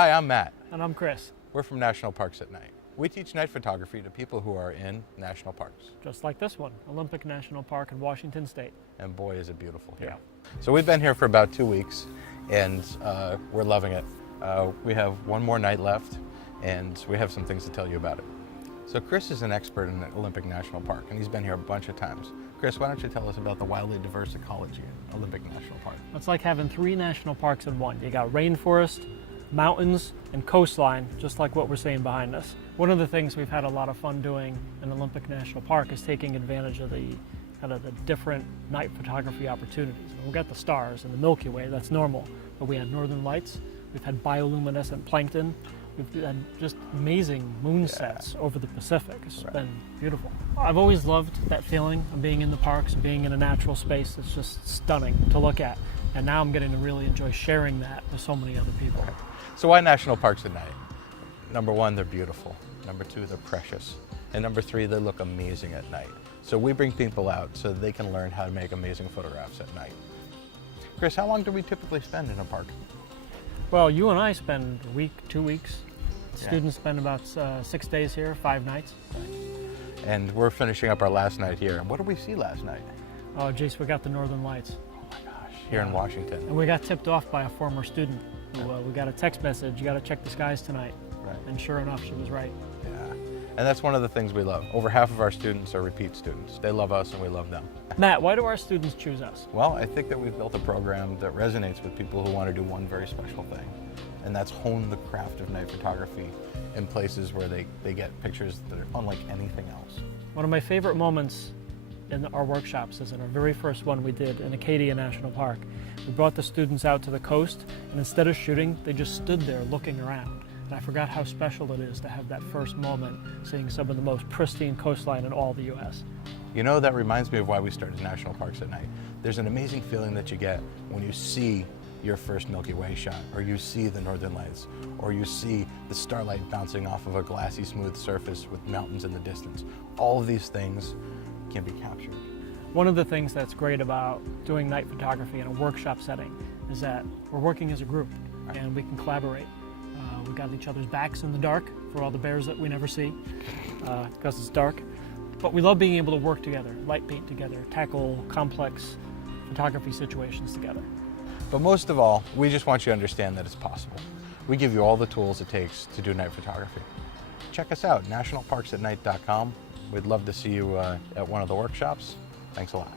Hi, I'm Matt. And I'm Chris. We're from National Parks at Night. We teach night photography to people who are in national parks. Just like this one, Olympic National Park in Washington State. And boy, is it beautiful here. Yeah. So we've been here for about 2 weeks, and we're loving it. We have one more night left, and we have some things to tell you about it. So Chris is an expert in the Olympic National Park, and he's been here a bunch of times. Chris, why don't you tell us about the wildly diverse ecology in Olympic National Park? It's like having 3 national parks in one. You got rainforest, mountains, and coastline, just like what we're seeing behind us. One of the things we've had a lot of fun doing in Olympic National Park is taking advantage of the different night photography opportunities. We've got the stars and the Milky Way, that's normal, but we had northern lights, we've had bioluminescent plankton, we've had just amazing moon sets over the Pacific. It's been beautiful. I've always loved that feeling of being in the parks, being in a natural space. It's just stunning to look at. And now I'm getting to really enjoy sharing that with so many other people. So why national parks at night? Number 1, they're beautiful. Number 2, they're precious. And number 3, they look amazing at night. So we bring people out so they can learn how to make amazing photographs at night. Chris, how long do we typically spend in a park? Well, you and I spend a week, 2 weeks. Students spend about 6 days here, 5 nights. And we're finishing up our last night here. What did we see last night? Oh, geez, we got the northern lights. Oh my gosh, here in Washington. And we got tipped off by a former student who we got a text message, you got to check the skies tonight. Right. And sure enough, she was right. Yeah, and that's one of the things we love. Over half of our students are repeat students. They love us and we love them. Matt, why do our students choose us? Well, I think that we've built a program that resonates with people who want to do one very special thing, and that's hone the craft of night photography in places where they get pictures that are unlike anything else. One of my favorite moments in our workshops is in our very first one we did in Acadia National Park. We brought the students out to the coast, and instead of shooting, they just stood there looking around. And I forgot how special it is to have that first moment seeing some of the most pristine coastline in all the U.S. You know, that reminds me of why we started National Parks at Night. There's an amazing feeling that you get when you see your first Milky Way shot, or you see the northern lights, or you see the starlight bouncing off of a glassy smooth surface with mountains in the distance. All of these things can be captured. One of the things that's great about doing night photography in a workshop setting is that we're working as a group and we can collaborate. We got each other's backs in the dark for all the bears that we never see because it's dark. But we love being able to work together, light paint together, tackle complex photography situations together. But most of all, we just want you to understand that it's possible. We give you all the tools it takes to do night photography. Check us out, nationalparksatnight.com. We'd love to see you at one of the workshops. Thanks a lot.